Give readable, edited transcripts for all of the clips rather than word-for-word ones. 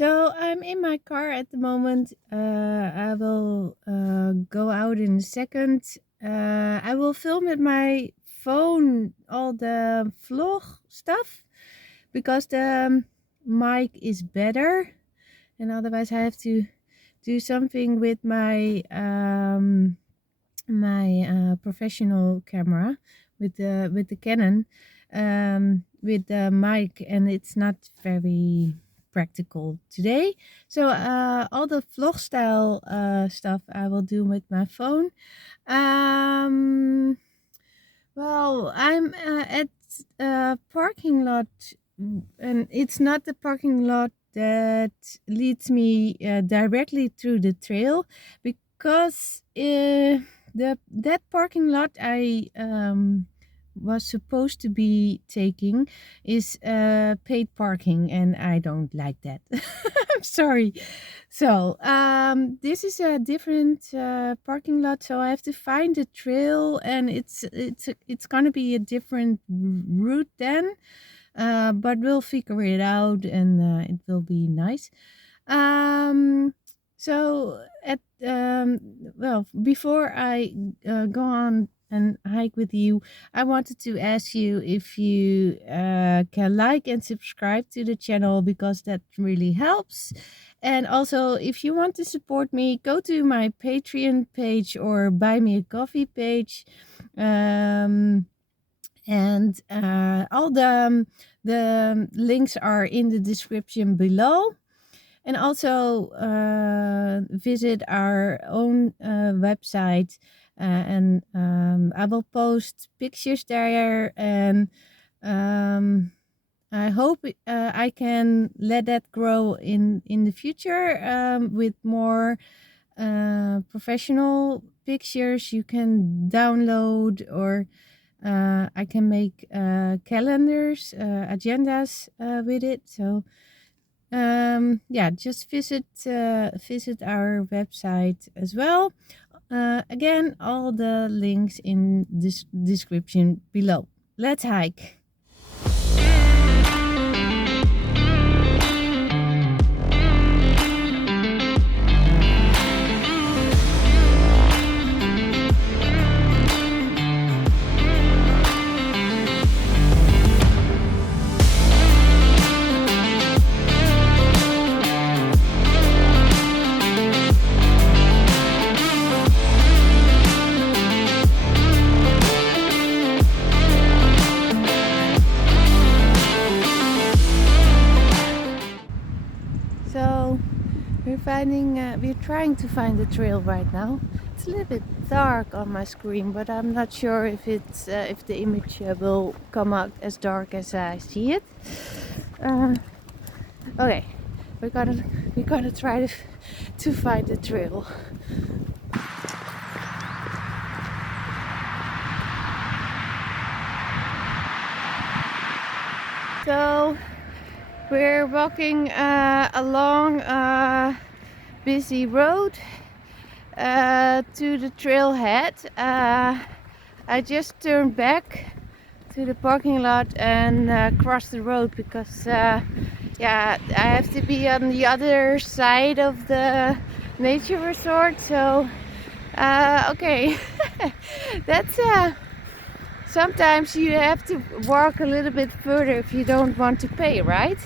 So I'm in my car at the moment. I will go out in a second. I will film with my phone all the vlog stuff because the mic is better, and otherwise I have to do something with my professional camera with the Canon with the mic, and it's not very practical today. So all the vlog style stuff I will do with my phone. Well, I'm at a parking lot, and it's not the parking lot that leads me directly through the trail, because that parking lot I was supposed to be taking is paid parking, and I don't like that. I'm sorry. So this is a different parking lot, so I have to find the trail, and it's gonna be a different route then, but we'll figure it out, and it will be nice. So at well, before I go on and hike with you, I wanted to ask you if you can like and subscribe to the channel, because that really helps. And also, if you want to support me, go to my Patreon page or buy me a coffee page. And all the links are in the description below. And also visit our own website, and I will post pictures there, and I hope I can let that grow in the future with more professional pictures you can download, or I can make calendars, agendas with it. So yeah, just visit our website as well. Again, all the links in this description below. Let's hike. So we're trying to find the trail right now. It's a little bit dark on my screen, but I'm not sure if it's if the image will come out as dark as I see it. Okay, we're gonna try to find the trail. So we're walking along a busy road to the trailhead. I just turned back to the parking lot and crossed the road because yeah, I have to be on the other side of the nature resort. So okay, that's sometimes you have to walk a little bit further if you don't want to pay, right?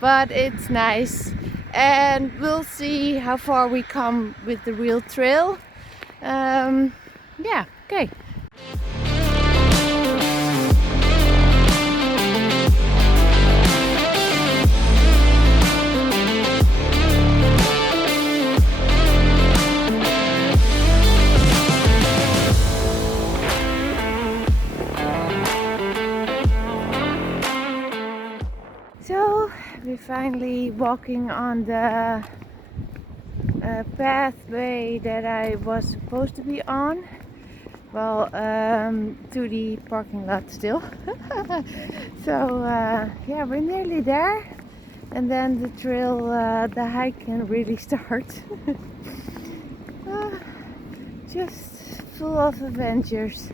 But it's nice, and we'll see how far we come with the real trail. Yeah, okay. So we're finally walking on the pathway that I was supposed to be on. Well, to the parking lot still. So yeah, we're nearly there, and then the trail, the hike can really start. Just full of adventures.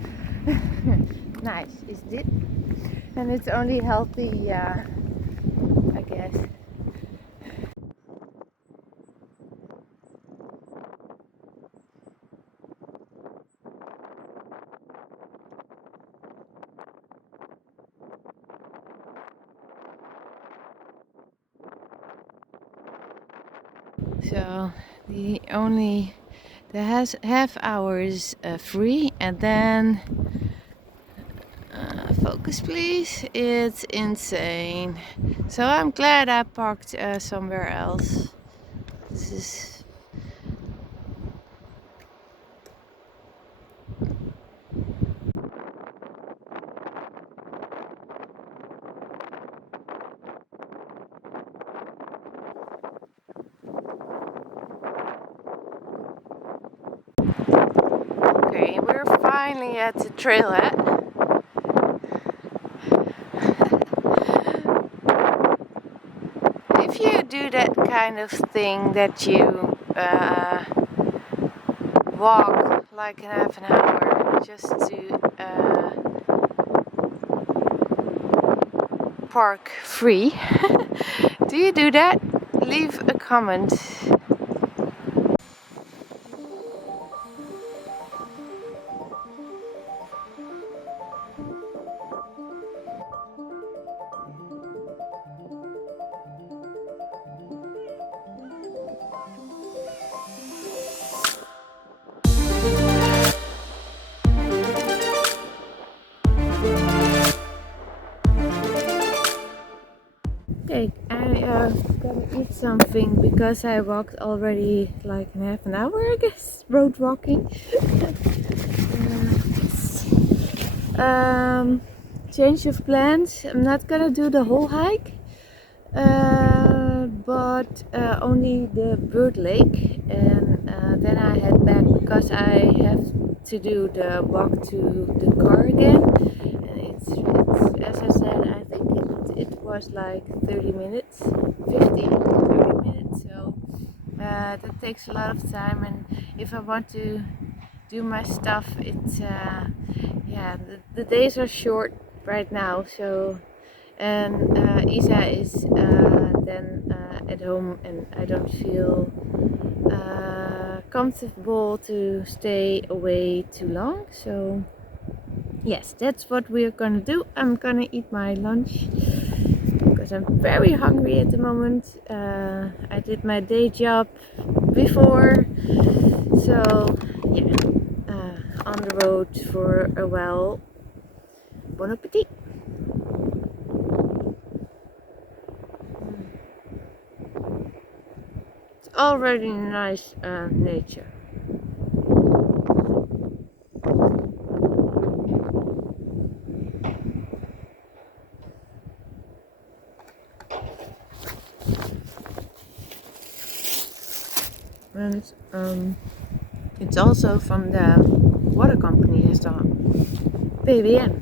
Nice, isn't it? And it's only healthy, I guess. So the has half hour is free, and then focus please. It's insane. So I'm glad I parked somewhere else. This is okay. We're finally at the trailhead. If you do that kind of thing that you walk like an half an hour just to park free, do you do that? Leave a comment. Okay, I gotta eat something because I walked already like half an hour, I guess, road walking. Change of plans. I'm not gonna do the whole hike, but only the Bird Lake, and then I head back because I have to do the walk to the car again. And it's as I said, I think it was like 30 minutes, 30 minutes. So that takes a lot of time, and if I want to do my stuff, it's yeah, the days are short right now. So and Isa is then at home, and I don't feel comfortable to stay away too long. So yes, that's what we're gonna do. I'm gonna eat my lunch because I'm very hungry at the moment. I did my day job before, so yeah, on the road for a while. Bon appetit! It's already nice nature. And it's also from the water company, has the PBN.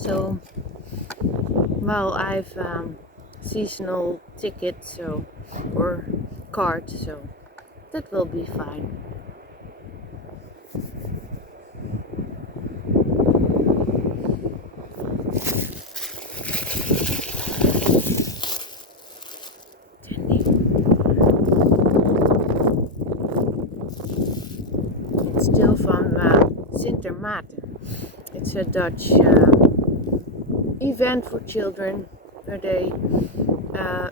So, well, I've seasonal ticket, so or card, so that will be fine. It's still from Sinter Maarten. It's a Dutch event for children where they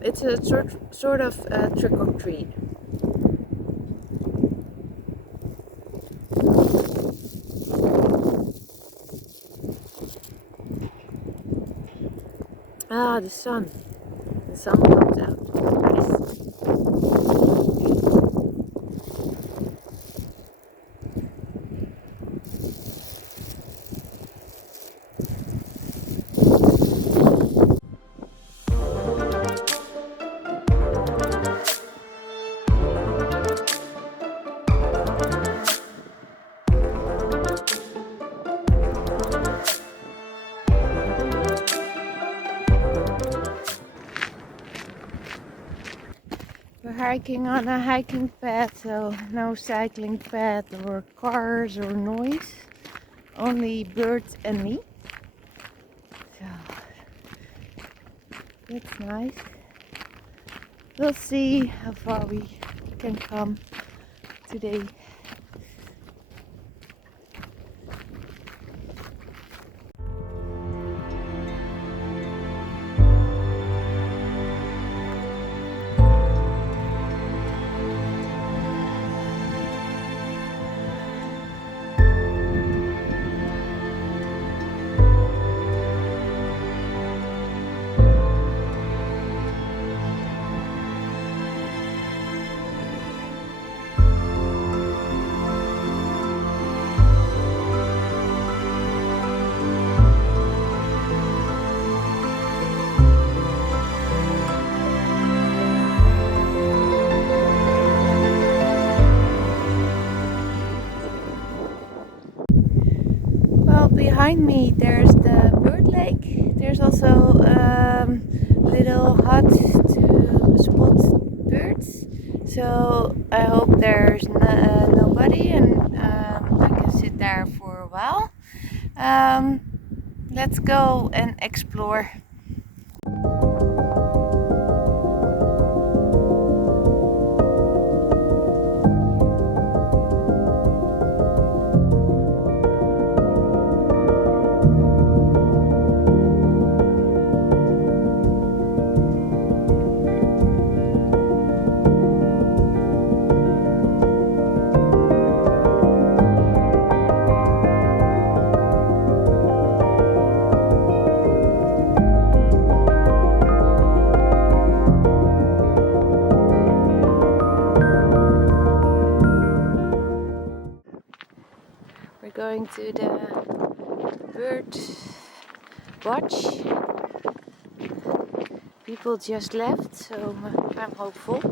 it's a sort of trick or treat. Ah, the sun comes out. Nice. We're hiking on a hiking path, so no cycling path or cars or noise. Only birds and me. So that's nice. We'll see how far we can come today. behind me there's the bird lake. There's also little hut to spot birds. So I hope there's nobody and I can sit there for a while. Let's go and explore. We're going to the bird watch. People just left, so I'm hopeful.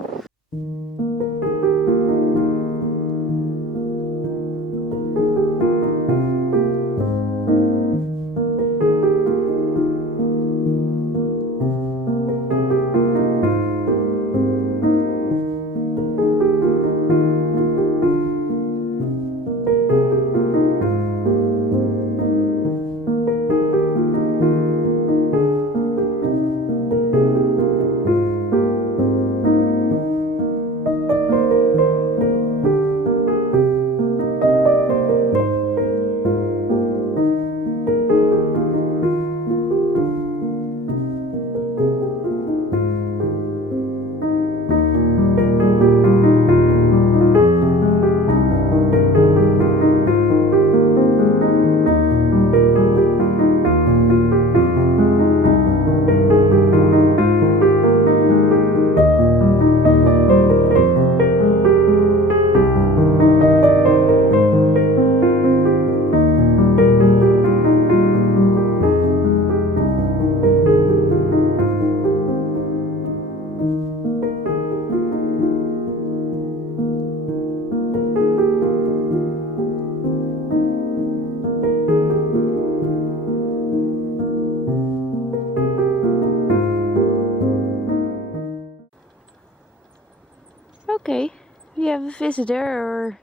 Okay, we have a visitor or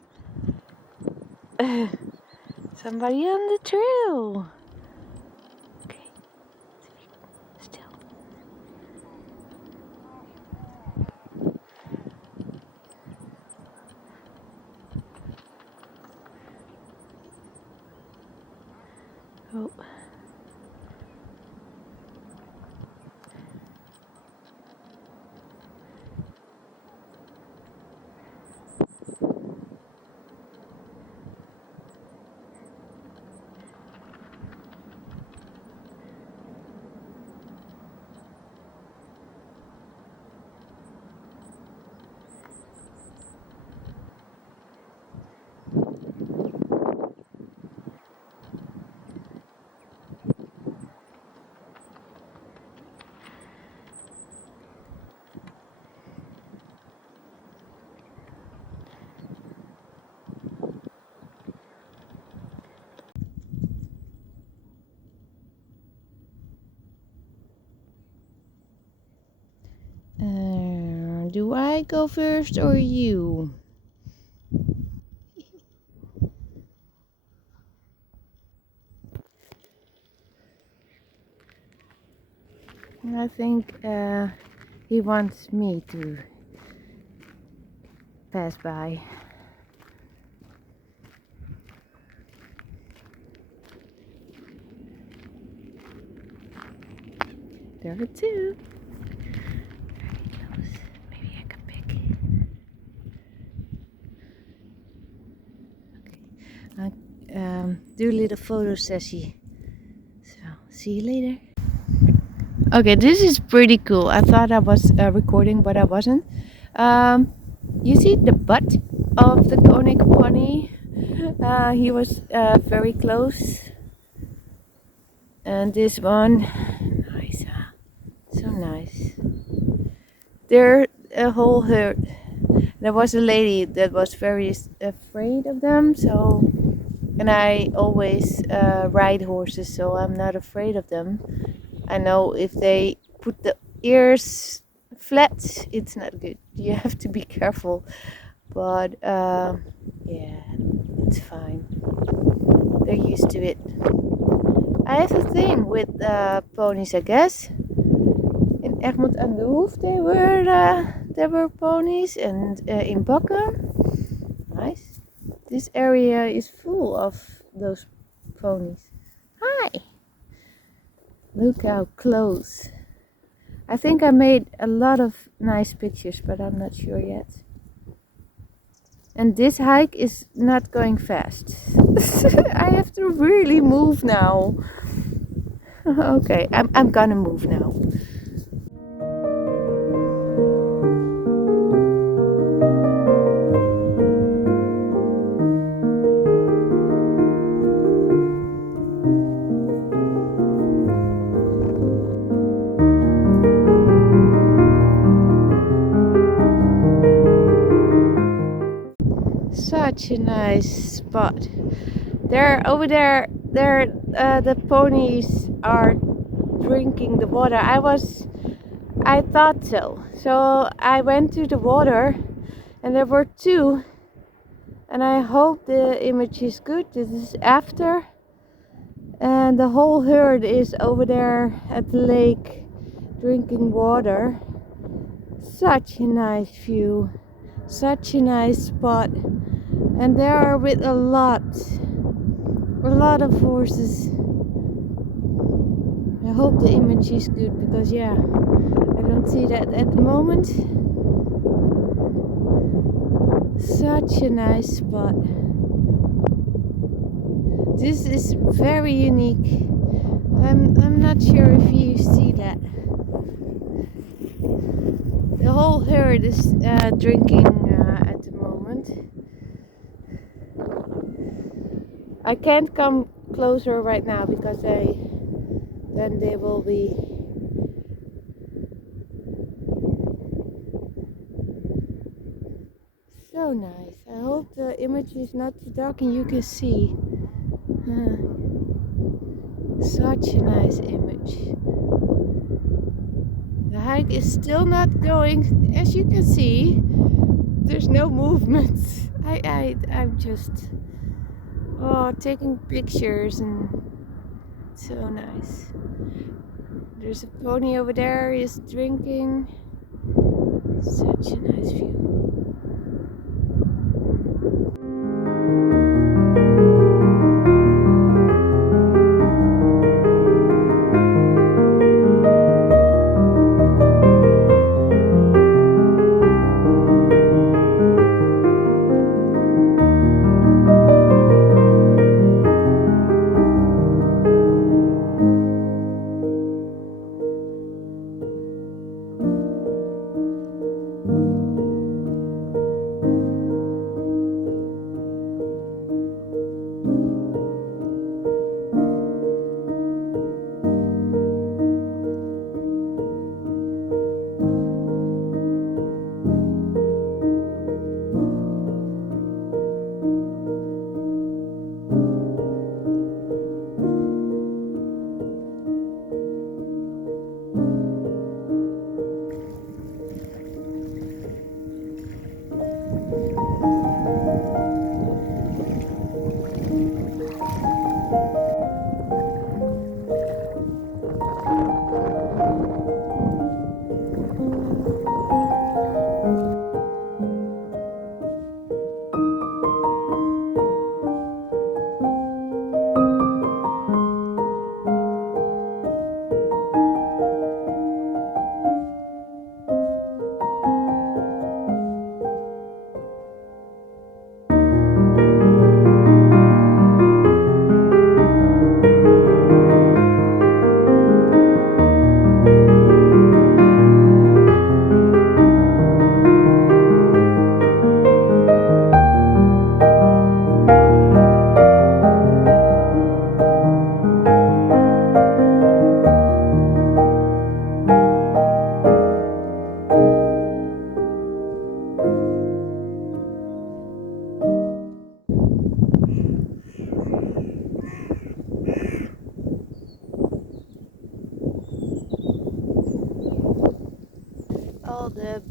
somebody on the trail. Okay, still. Oh. Do I go first or you? I think he wants me to pass by. There are two. Very close. Maybe I can pick. Okay. I'll do a little photo session. So, see you later. Okay, this is pretty cool. I thought I was recording, but I wasn't. You see the butt of the Konig pony? He was very close. And this one, nice, huh? So nice. There a whole herd. There was a lady that was very afraid of them, so And I always ride horses, so I'm not afraid of them. I know if they put the ears flat, it's not good. You have to be careful. But yeah, it's fine. They're used to it. I have a thing with ponies, I guess. In Egmond aan de Hoef, there were ponies, and in Bakken, nice. This area is full of those ponies. Hi! Look how close. I think I made a lot of nice pictures, but I'm not sure yet. And this hike is not going fast. I have to really move now. Okay, I'm gonna move now. Such a nice spot. There, over there, the ponies are drinking the water. I thought so. So I went to the water, and there were two. And I hope the image is good. This is after, and the whole herd is over there at the lake drinking water. Such a nice view, such a nice spot, and they are with a lot of horses. I hope the image is good, because yeah, I don't see that at the moment. Such a nice spot. This is very unique. I'm not sure if you see that. The whole herd is drinking at the moment. I can't come closer right now because then they will be so nice. I hope the image is not too dark and you can see. Such a nice image. The hike is still not going, as you can see. There's no movement. I'm just taking pictures, and so nice. There's a pony over there, is drinking. Such a nice view.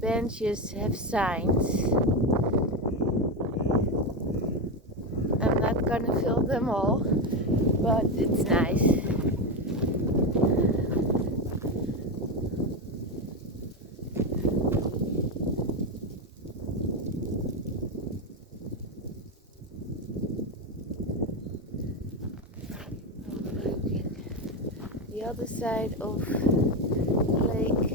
benches have signs. I'm not gonna fill them all, but it's nice. The other side of the lake.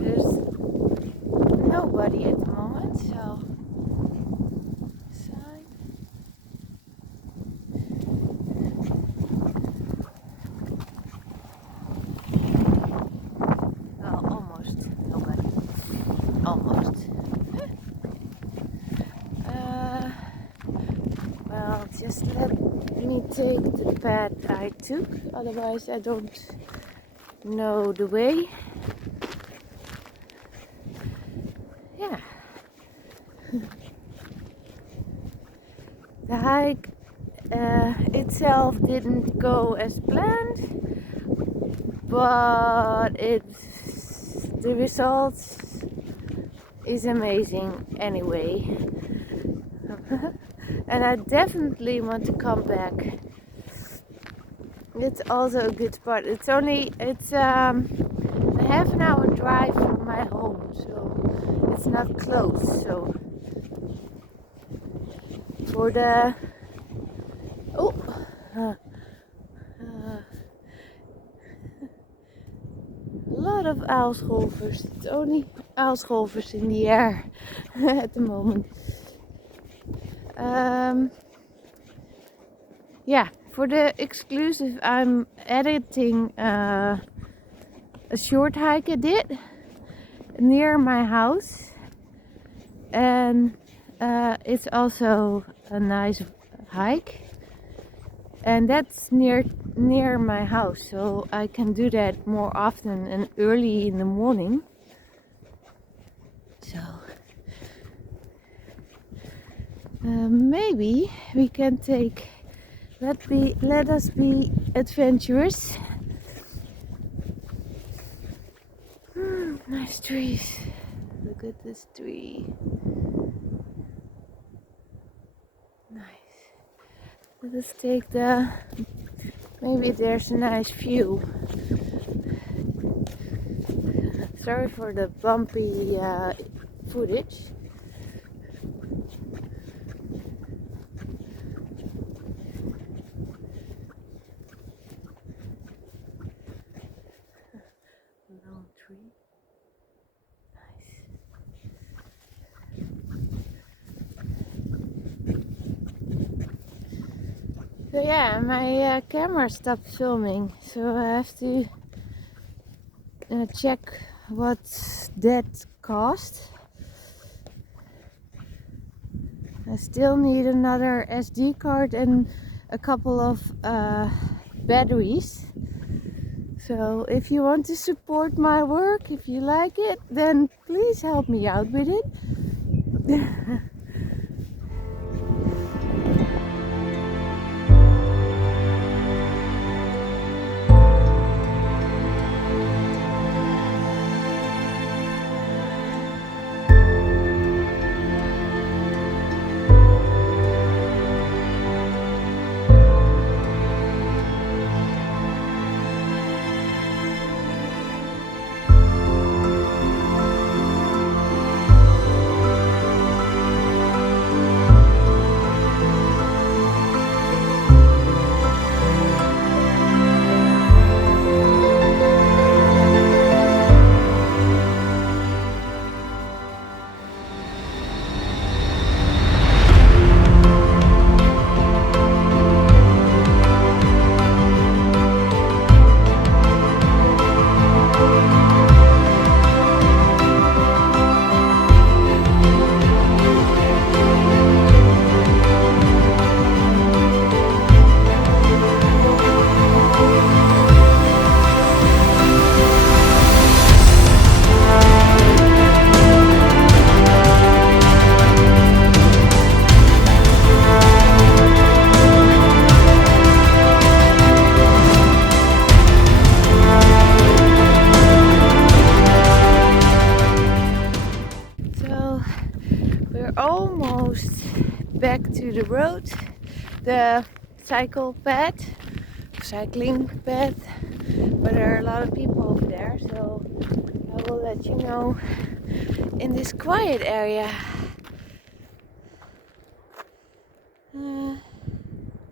There's nobody at the moment, so sign. Well, almost nobody. Almost. Well, just let me take the path I took, otherwise I don't know the way. Yeah. The hike itself didn't go as planned, but the results is amazing anyway. And I definitely want to come back. It's also a good spot. It's a half an hour drive from my home, so it's not close. So for the a lot of aalscholvers. It's only aalscholvers in the air at the moment. Yeah, for the exclusive, I'm editing a short hike I did near my house, and it's also a nice hike, and that's near my house, so I can do that more often and early in the morning. So maybe we can take. Let us be adventurous. Nice trees. Look at this tree. Nice. Let us take maybe there's a nice view. Sorry for the bumpy footage. Long tree. Nice. So yeah, my camera stopped filming, so I have to check what that cost. I still need another SD card and a couple of batteries. So if you want to support my work, if you like it, then please help me out with it. We're almost back to the road, the cycling path, but there are a lot of people over there, so I will let you know in this quiet area.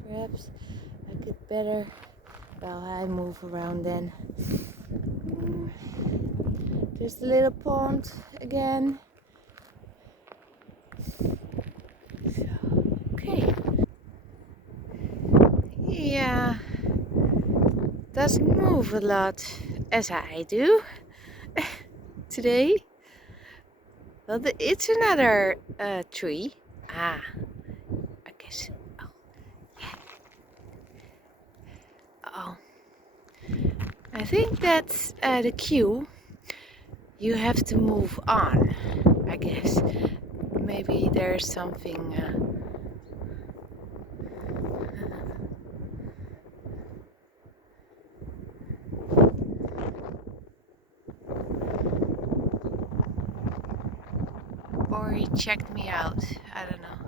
Perhaps I could better, well, I move around then. There's the little pond again. So, okay. Yeah, doesn't move a lot as I do today. Well, it's another tree. Ah, I guess. Oh, yeah. Oh, I think that's the cue. You have to move on, I guess. Maybe there's something. Or he checked me out. I don't know.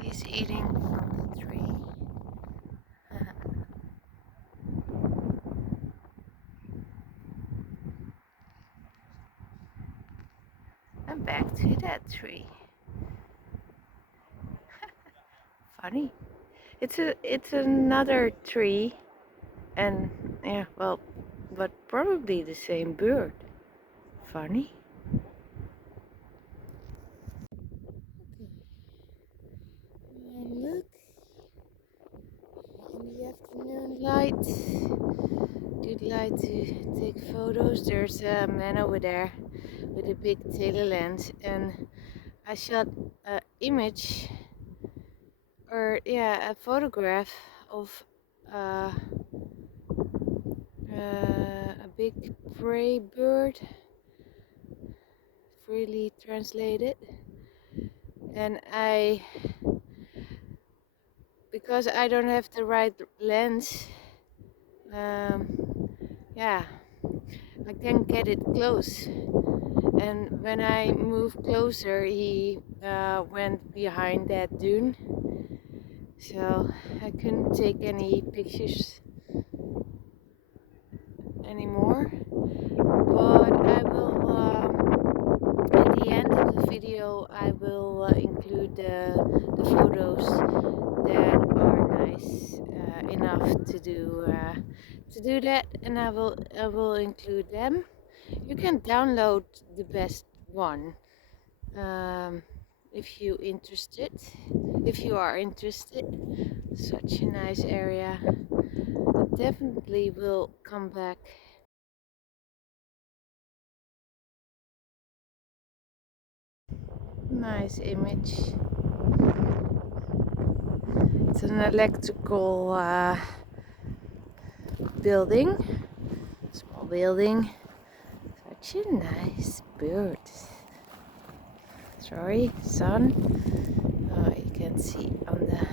He's eating from the tree. I'm back to that tree. Funny. It's another tree, and yeah, well, but probably the same bird. Funny. And look, in the afternoon light, good light to take photos. There's a man over there with a big tele lens, and I shot an image, or yeah, a photograph of uh, a big prey bird, freely translated, and because I don't have the right lens, yeah, I can't get it close. And when I moved closer, he went behind that dune, so I couldn't take any pictures anymore. But I will, at the end of the video, I will include the photos that are nice enough to do that, and I will include them. You can download the best one if you are interested. Such a nice area. I definitely will come back. Nice image. It's an electrical building, small building. Such a nice bird. Sorry, sun. Oh, you can see on the.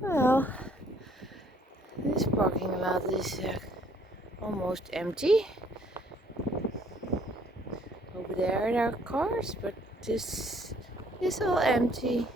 Well, this parking lot is almost empty. Over there are cars, but this is all empty.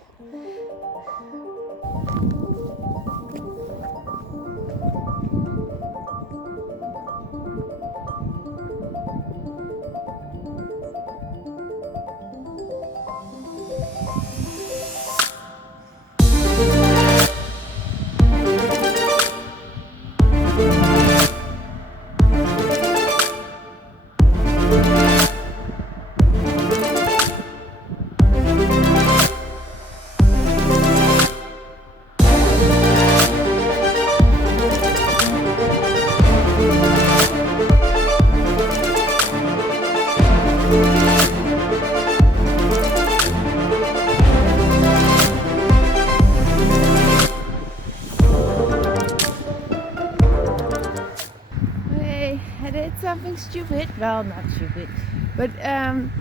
Something stupid, well, not stupid, but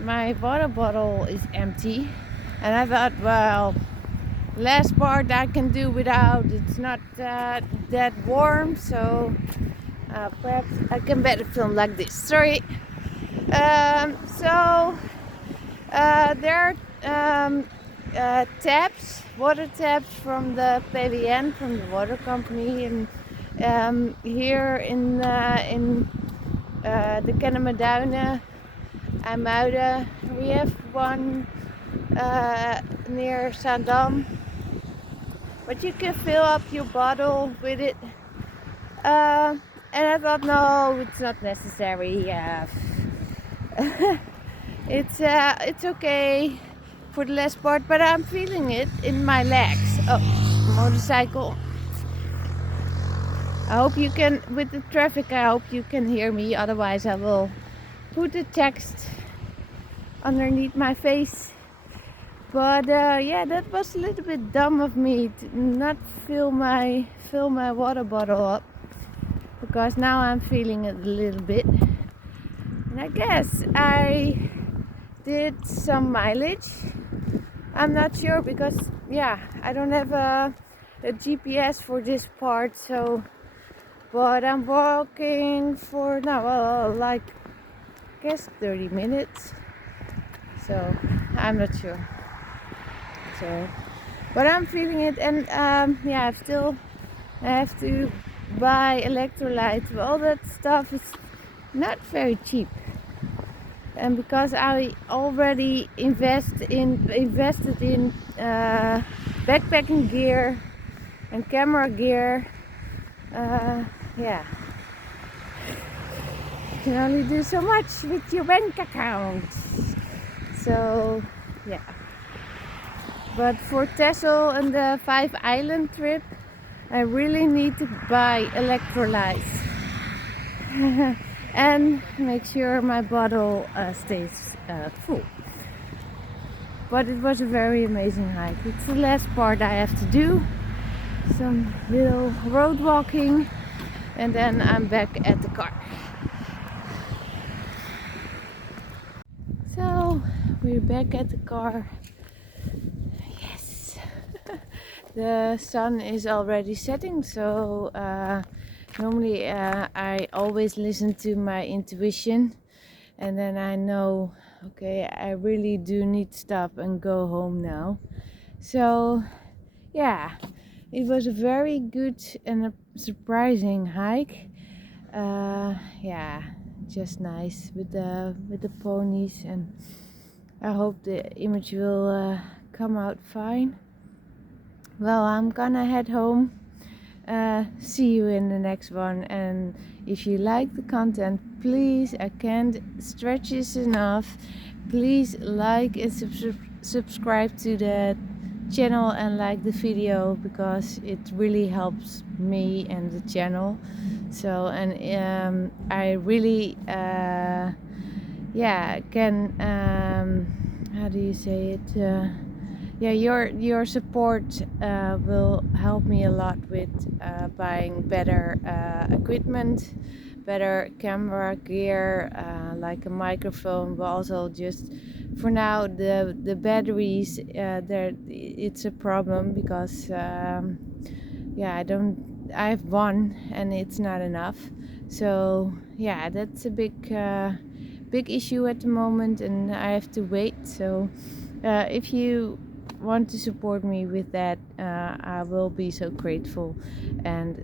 my water bottle is empty, and I thought, well, last part I can do without. It's not that warm, so perhaps I can better film like this. Sorry. So there are taps, water taps from the PWN, from the water company, and here in the Kennemerduinen, IJmuiden, we have one near Zandam, but you can fill up your bottle with it. And I thought, no, it's not necessary. It's okay for the last part, but I'm feeling it in my legs. Oh, motorcycle. I hope you can, with the traffic, I hope you can hear me. Otherwise, I will put the text underneath my face. But yeah, that was a little bit dumb of me to not fill my water bottle up, because now I'm feeling it a little bit. And I guess I did some mileage. I'm not sure because, yeah, I don't have a GPS for this part, so, but I'm walking for now, like, I guess 30 minutes, so I'm not sure. So, but I'm feeling it, and yeah, I have to buy electrolytes. All that stuff is not very cheap. And because I already invested in backpacking gear and camera gear, yeah, you can only do so much with your bank account. So yeah, but for Texel and the 5-island trip, I really need to buy electrolytes. And make sure my bottle stays full. But it was a very amazing hike. It's the last part I have to do. Some little road walking, and then I'm back at the car. So we're back at the car. Yes. The sun is already setting, so normally I always listen to my intuition, and then I know, okay, I really do need to stop and go home now. So yeah, it was a very good and a surprising hike. Yeah, just nice with the ponies, and I hope the image will come out fine. Well, I'm gonna head home. See you in the next one, and if you like the content, please, I can't stretch this enough, please like and subscribe to the channel and like the video, because it really helps me and the channel. So, and I really yeah, can how do you say it, yeah, your support will help me a lot with buying better equipment, better camera gear, like a microphone, but also just for now the batteries. There, it's a problem because yeah, I have one and it's not enough. So yeah, that's a big issue at the moment, and I have to wait. So if you want to support me with that, I will be so grateful. And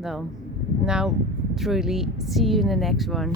well, now truly, see you in the next one.